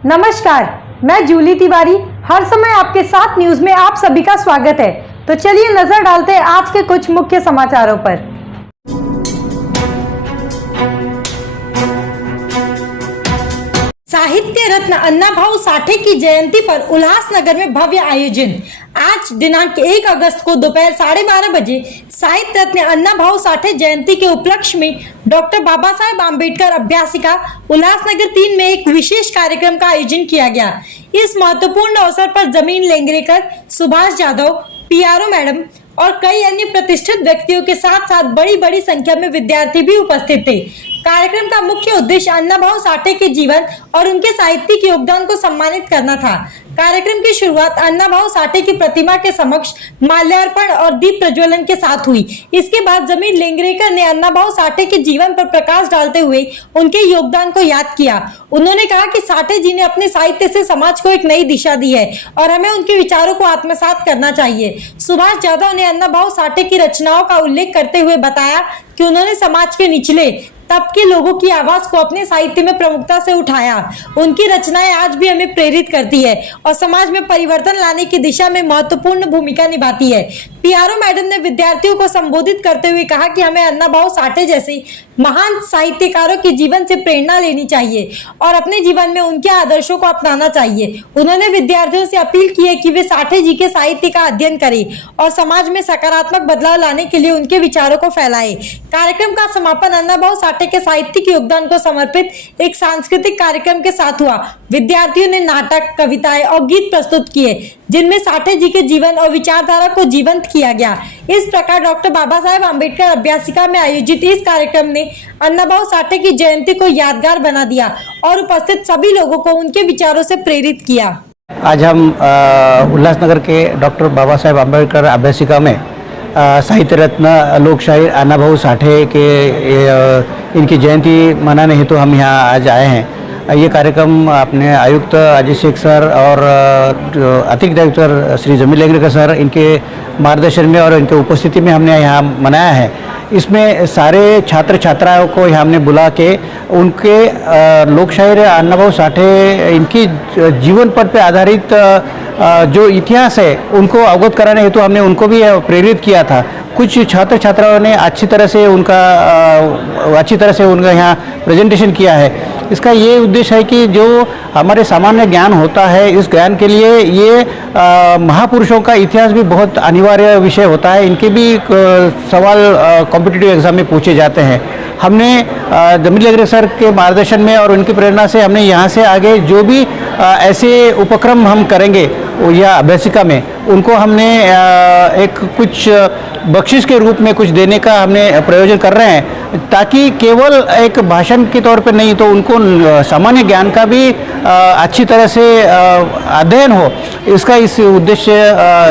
नमस्कार, मैं जूली तिवारी हर समय आपके साथ न्यूज में आप सभी का स्वागत है। तो चलिए नजर डालते हैं आज के कुछ मुख्य समाचारों पर। साहित्य रत्न अन्नाभाऊ साठे की जयंती पर उल्लासनगर में भव्य आयोजन। आज दिनांक 1 अगस्त को दोपहर 12:30 बजे साहित्य रत्न अन्नाभाऊ साठे जयंती के उपलक्ष्य में डॉक्टर बाबा साहेब आम्बेडकर अभ्यासिका उल्लासनगर 3 में एक विशेष कार्यक्रम का आयोजन किया गया। इस महत्वपूर्ण अवसर पर जमीन लेंगरेकर, सुभाष जाधव, PRO मैडम और कई अन्य प्रतिष्ठित व्यक्तियों के साथ साथ बड़ी संख्या में विद्यार्थी भी उपस्थित थे। कार्यक्रम का मुख्य उद्देश्य अन्नाभाऊ साठे के जीवन और उनके साहित्यिक योगदान को सम्मानित करना था। कार्यक्रम की शुरुआत अन्नाभाऊ साठे की प्रतिमा के समक्ष माल्यार्पण और दीप प्रज्वलन के साथ हुई। इसके बाद जमीन लेंगरेकर ने अन्नाभाऊ साठे के जीवन पर प्रकाश डालते हुए उनके योगदान को याद किया। उन्होंने कहा कि साठे जी ने अपने साहित्य से समाज को एक नई दिशा दी है और हमें उनके विचारों को आत्मसात करना चाहिए। सुभाष जाधव ने अन्नाभाऊ साठे की रचनाओं का उल्लेख करते हुए बताया कि उन्होंने समाज के निचले तबके के लोगों की आवाज को अपने साहित्य में प्रमुखता से उठाया। उनकी रचनाएं आज भी हमें प्रेरित करती है और समाज में परिवर्तन लाने की दिशा में महत्वपूर्ण भूमिका निभाती है। PRO मैडम ने विद्यार्थियों को संबोधित करते हुए कहा कि हमें अन्नाभाऊ साठे जैसे महान साहित्यकारों के जीवन से प्रेरणा लेनी चाहिए और अपने जीवन में उनके आदर्शों को अपनाना चाहिए। उन्होंने विद्यार्थियों से अपील की है कि वे साठे जी के साहित्य का अध्ययन करें और समाज में सकारात्मक बदलाव लाने के लिए उनके विचारों को फैलाएं। कार्यक्रम का समापन अन्नाभाऊ साठे के साहित्यिक योगदान को समर्पित एक सांस्कृतिक कार्यक्रम के साथ हुआ। विद्यार्थियों ने नाटक, कविताएं और गीत प्रस्तुत किए जिनमें साठे जी के जीवन और विचारधारा को जीवंत किया गया। इस प्रकार डॉक्टर बाबा साहेब आम्बेडकर अभ्यासिका में आयोजित इस कार्यक्रम ने अन्नाभाऊ साठे की जयंती को यादगार बना दिया और उपस्थित सभी लोगों को उनके विचारों से प्रेरित किया। आज हम उल्लासनगर के डॉक्टर बाबा साहेब आम्बेडकर अभ्यासिका में साहित्य रत्न लोक शायर अन्नाभाऊ साठे के इनकी जयंती मनाने हेतु हम यहाँ आज आए हैं। ये कार्यक्रम अपने आयुक्त अजय शेख सर और अतिरिक्त डायरेक्टर श्री जमीन लेंगरेकर सर इनके मार्गदर्शन में और इनके उपस्थिति में हमने यहाँ मनाया है। इसमें सारे छात्र छात्राओं को हमने बुला के उनके लोक शायर अन्नाभाऊ साठे इनकी जीवन पर पे आधारित जो इतिहास है उनको अवगत कराने हेतु हमने उनको भी प्रेरित किया था। कुछ छात्र छात्राओं ने अच्छी तरह से उनका यहाँ प्रेजेंटेशन किया है। इसका ये उद्देश्य है कि जो हमारे सामान्य ज्ञान होता है, इस ज्ञान के लिए ये महापुरुषों का इतिहास भी बहुत अनिवार्य विषय होता है। इनके भी सवाल कॉम्पिटिटिव एग्जाम में पूछे जाते हैं। हमने जमीन लेंगरेकर सर के मार्गदर्शन में और उनकी प्रेरणा से हमने यहाँ से आगे जो भी ऐसे उपक्रम हम करेंगे या अभ्यासिका में उनको हमने एक कुछ बख्शिश के रूप में कुछ देने का हमने प्रयोजन कर रहे हैं, ताकि केवल एक भाषण के तौर पर नहीं तो उनको सामान्य ज्ञान का भी अच्छी तरह से अध्ययन हो, इसका इस उद्देश्य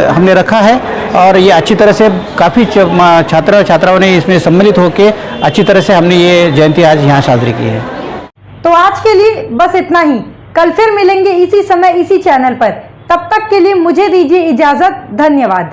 हमने रखा है। और ये अच्छी तरह से काफ़ी छात्राओं ने इसमें सम्मिलित होकर अच्छी तरह से हमने ये जयंती आज यहाँ साजरी की है। तो आज के लिए बस इतना ही। कल फिर मिलेंगे इसी समय इसी चैनल पर। तब तक के लिए मुझे दीजिए इजाजत। धन्यवाद।